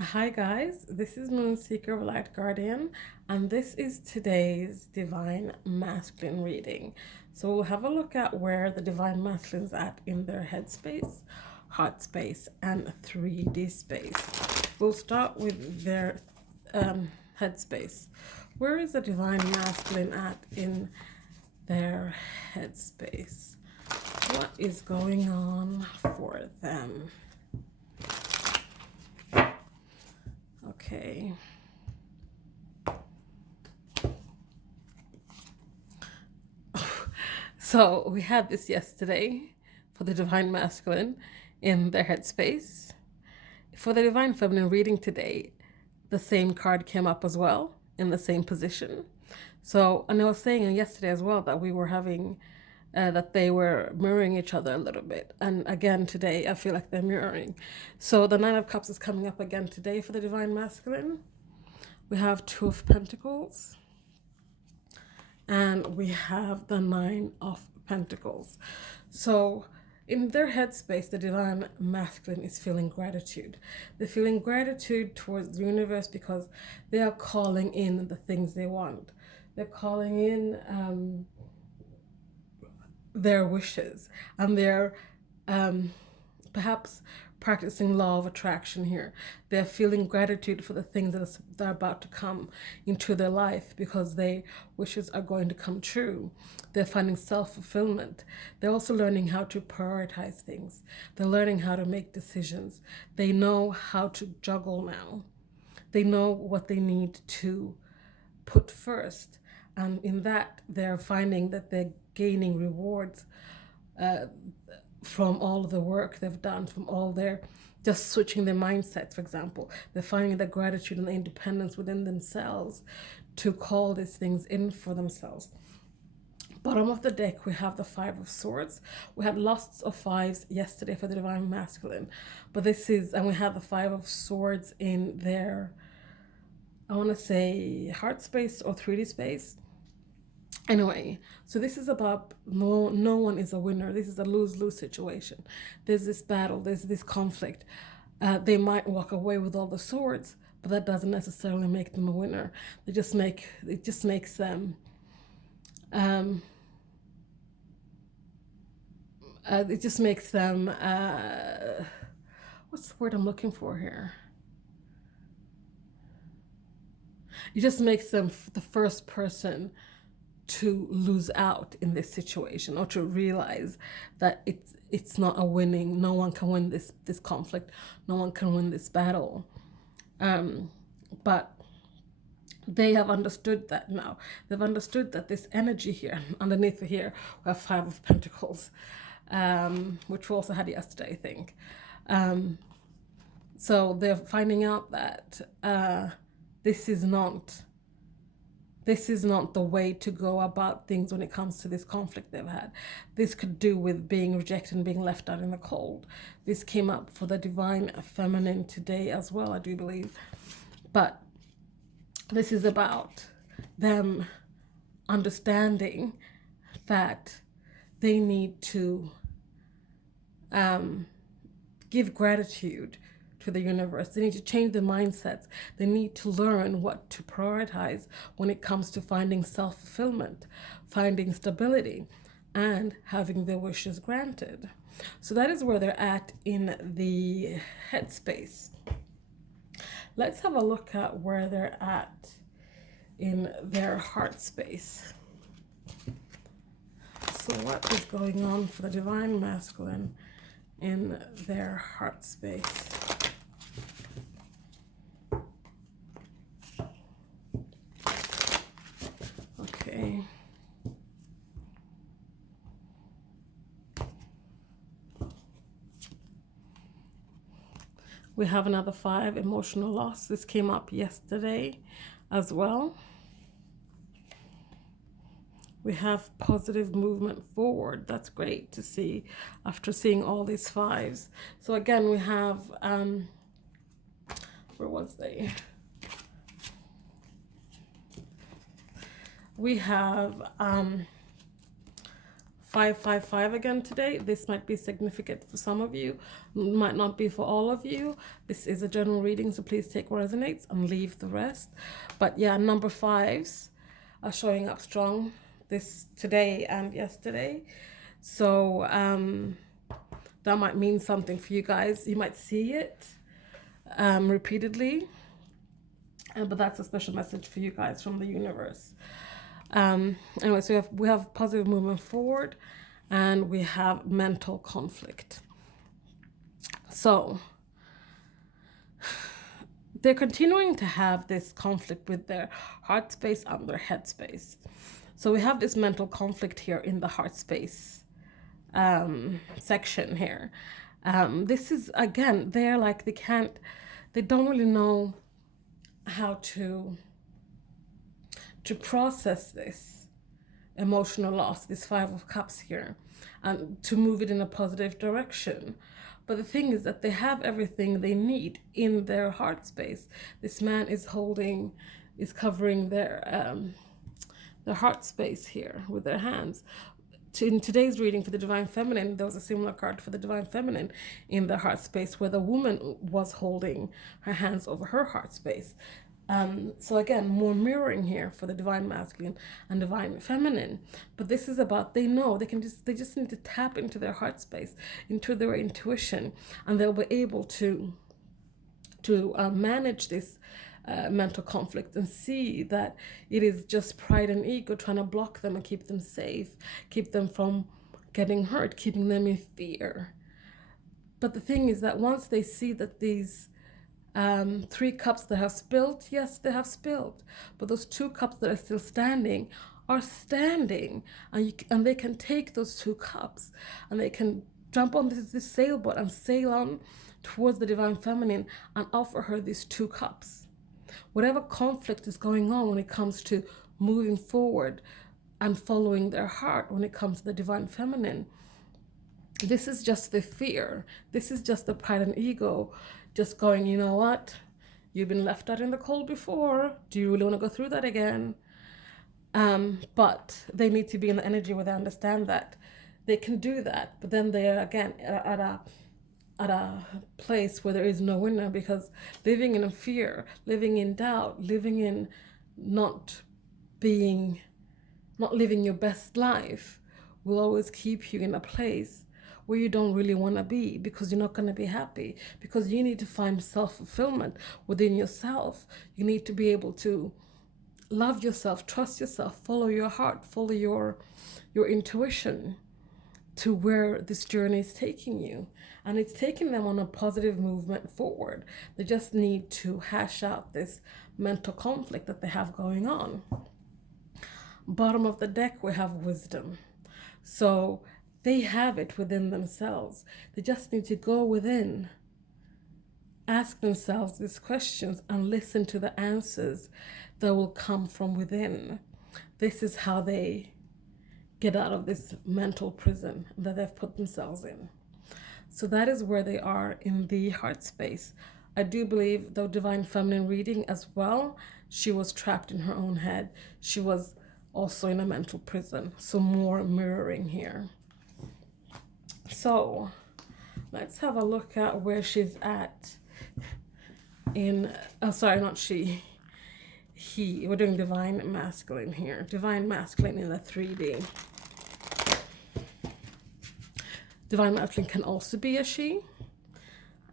Hi guys, this is Moonseeker Light Guardian, and this is today's Divine Masculine reading. So we'll have a look at where the Divine Masculine's at in their headspace, heart space, and 3D space. We'll start with their headspace. Where is the Divine Masculine at in their headspace? What is going on for them? Okay. So we had this yesterday for the Divine Masculine in their headspace. For the Divine Feminine reading today, the same card came up as well in the same position. So, and I was saying yesterday as well that we were having, that they were mirroring each other a little bit. And again today, I feel like they're mirroring. So the Nine of Cups is coming up again today for the Divine Masculine. We have Two of Pentacles. And we have the Nine of Pentacles. So in their headspace, the Divine Masculine is feeling gratitude. They're feeling gratitude towards the universe because they are calling in the things they want. They're calling in their wishes, and they're perhaps practicing law of attraction here. They're feeling gratitude for the things that are about to come into their life because their wishes are going to come true. They're finding self-fulfillment. They're also learning how to prioritize things. They're learning how to make decisions. They know how to juggle now. They know what they need to put first. And in that, they're finding that they're gaining rewards from all of the work they've done, from all their just switching their mindsets, for example. They're finding the gratitude and the independence within themselves to call these things in for themselves. Bottom of the deck, we have the Five of Swords. We had lots of fives yesterday for the Divine Masculine, but this is, and we have the Five of Swords in their, I want to say, heart space or 3D space. Anyway, so this is about no one is a winner. This is a lose-lose situation. There's this battle, there's this conflict. They might walk away with all the swords, but that doesn't necessarily make them a winner. It just makes them what's the word I'm looking for here? It just makes them the first person to lose out in this situation, or to realize that it's not a winning. No one can win this conflict. No one can win this battle. But they have understood that now. They've understood that this energy here, underneath here, we have Five of Pentacles, which we also had yesterday, I think. So they're finding out that this is not the way to go about things when it comes to this conflict they've had. This could do with being rejected and being left out in the cold. This came up for the Divine Feminine today as well, I do believe. But this is about them understanding that they need to give gratitude to the universe. They need to change their mindsets. They need to learn what to prioritize when it comes to finding self-fulfillment, finding stability, and having their wishes granted. So that is where they're at in the headspace. Let's have a look at where they're at in their heart space. So what is going on for the Divine Masculine in their heart space? Okay. We have another five, emotional loss. This came up yesterday as well. We have positive movement forward. That's great to see after seeing all these fives. So again, we have, where was they? We have 555 again today. This might be significant for some of you, might not be for all of you. This is a general reading, so please take what resonates and leave the rest. But yeah, number fives are showing up strong this today and yesterday. So that might mean something for you guys. You might see it repeatedly, but that's a special message for you guys from the universe. Anyway, so we have positive movement forward, and we have mental conflict. So they're continuing to have this conflict with their heart space and their head space. So we have this mental conflict here in the heart space section here. This is, again, they're like, they don't really know how to process this emotional loss, this Five of Cups here, and to move it in a positive direction. But the thing is that they have everything they need in their heart space. This man is covering their heart space here with their hands. In today's reading for the Divine Feminine, there was a similar card for the Divine Feminine in the heart space where the woman was holding her hands over her heart space. So again, more mirroring here for the Divine Masculine and Divine Feminine. But this is about, they know, they just need to tap into their heart space, into their intuition, and they'll be able to manage this mental conflict and see that it is just pride and ego trying to block them and keep them safe, keep them from getting hurt, keeping them in fear. But the thing is that once they see that these 3 cups that have spilled, yes, they have spilled, but those 2 cups that are still standing are standing, and they can take those 2 cups and they can jump on this sailboat and sail on towards the Divine Feminine and offer her these 2 cups. Whatever conflict is going on when it comes to moving forward and following their heart, when it comes to the Divine Feminine, this is just the fear. This is just the pride and ego just going, you know what? You've been left out in the cold before. Do you really want to go through that again? But they need to be in the energy where they understand that they can do that. But then they are, again, at a place where there is no winner, because living in a fear, living in doubt, living in not living your best life will always keep you in a place where you don't really want to be, because you're not going to be happy, because you need to find self-fulfillment within yourself. You need to be able to love yourself, trust yourself, follow your heart, follow your intuition to where this journey is taking you. And it's taking them on a positive movement forward. They just need to hash out this mental conflict that they have going on. Bottom of the deck, we have wisdom. So they have it within themselves. They just need to go within, ask themselves these questions, and listen to the answers that will come from within. This is how they get out of this mental prison that they've put themselves in. So that is where they are in the heart space. I do believe the Divine Feminine reading as well, she was trapped in her own head. She was also in a mental prison. So more mirroring here. So let's have a look at where she's at in, sorry, not she, he. We're doing Divine Masculine here. Divine Masculine in the 3D. Divine Masculine can also be a she.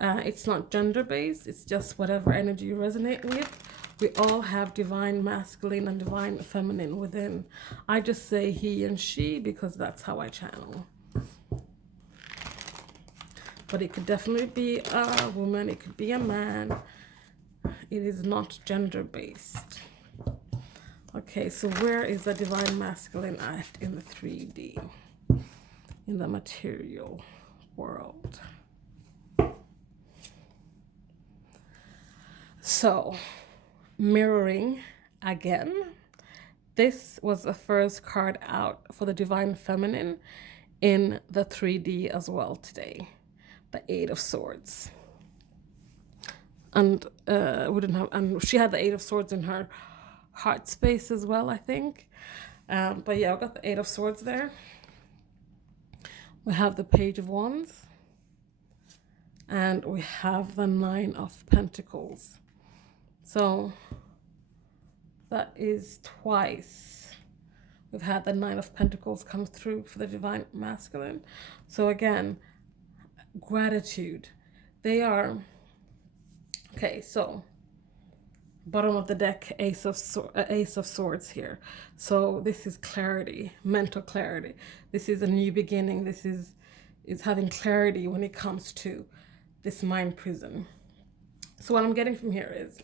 It's not gender-based. It's just whatever energy you resonate with. We all have Divine Masculine and Divine Feminine within. I just say he and she because that's how I channel. But it could definitely be a woman. It could be a man. It is not gender-based. Okay, so where is the Divine Masculine at in the 3D? In the material world. So, mirroring again. This was the first card out for the Divine Feminine in the 3D as well today. The 8 of Swords. And and she had the 8 of Swords in her heart space as well, I think. But yeah, I've got the 8 of Swords there. We have the Page of Wands, and we have the Nine of Pentacles. So that is twice we've had the Nine of Pentacles come through for the Divine Masculine. So again, gratitude. They are, okay, so bottom of the deck, Ace of Swords here. So this is clarity, mental clarity. This is a new beginning. This is having clarity when it comes to this mind prison. So what I'm getting from here is,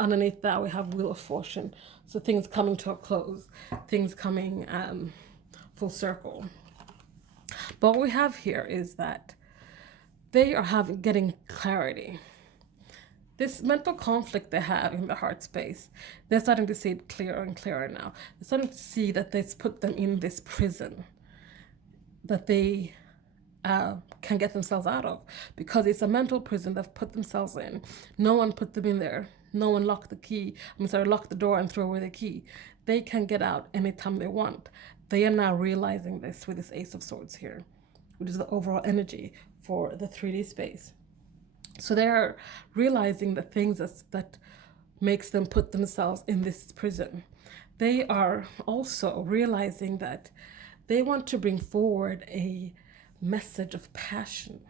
underneath that we have Wheel of Fortune. So things coming to a close, things coming full circle. But what we have here is that they are getting clarity. This mental conflict they have in the heart space, they're starting to see it clearer and clearer now. They're starting to see that this put them in this prison that they can get themselves out of, because it's a mental prison they've put themselves in. No one put them in there. No one locked the door and threw away the key. They can get out anytime they want. They are now realizing this with this Ace of Swords here, which is the overall energy for the 3D space. So they're realizing the things that makes them put themselves in this prison. They are also realizing that they want to bring forward a message of passion.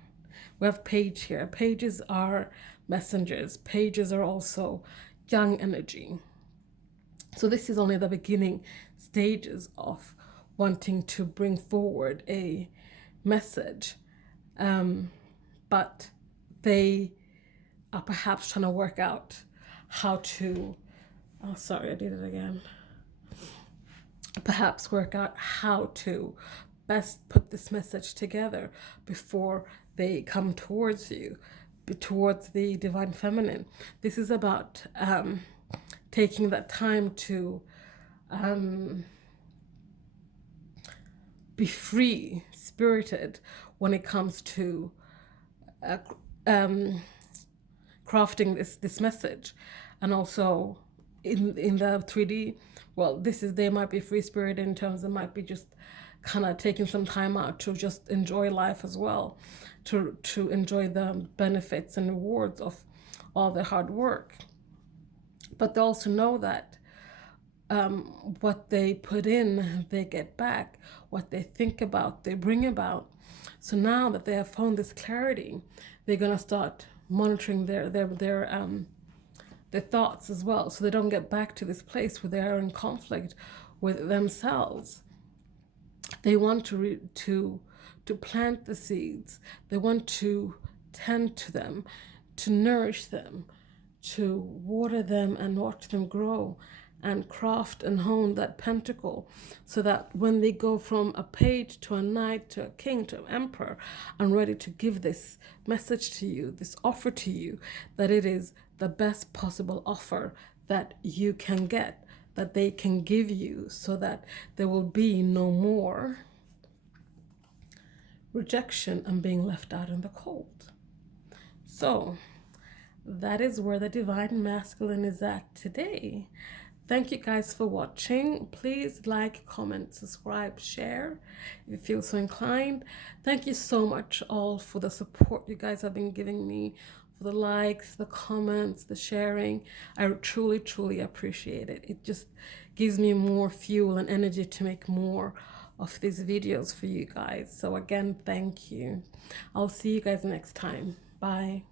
We have Page here. Pages are messengers. Pages are also young energy. So this is only the beginning stages of wanting to bring forward a message. But they are perhaps trying to work out how to, oh, sorry, I did it again. Perhaps work out how to best put this message together before they come towards you, towards the Divine Feminine. This is about taking that time to be free spirited when it comes to crafting this message. And also in the 3D, well, they might be free spirited in terms of might be just kind of taking some time out to just enjoy life as well, to enjoy the benefits and rewards of all their hard work. But they also know that what they put in, they get back. What they think about, they bring about. So now that they have found this clarity, they're gonna start monitoring their thoughts as well, so they don't get back to this place where they are in conflict with themselves. They want to plant the seeds. They want to tend to them, to nourish them, to water them and watch them grow, and craft and hone that pentacle, so that when they go from a page to a knight to a king to an emperor and ready to give this message to you, this offer to you, that it is the best possible offer that you can get, that they can give you, so that there will be no more rejection and being left out in the cold. So that is where the Divine Masculine is at today. Thank you guys for watching. Please like, comment, subscribe, share if you feel so inclined. Thank you so much all for the support you guys have been giving me, for the likes, the comments, the sharing. I truly, truly appreciate it. It just gives me more fuel and energy to make more of these videos for you guys. So again, thank you. I'll see you guys next time. Bye.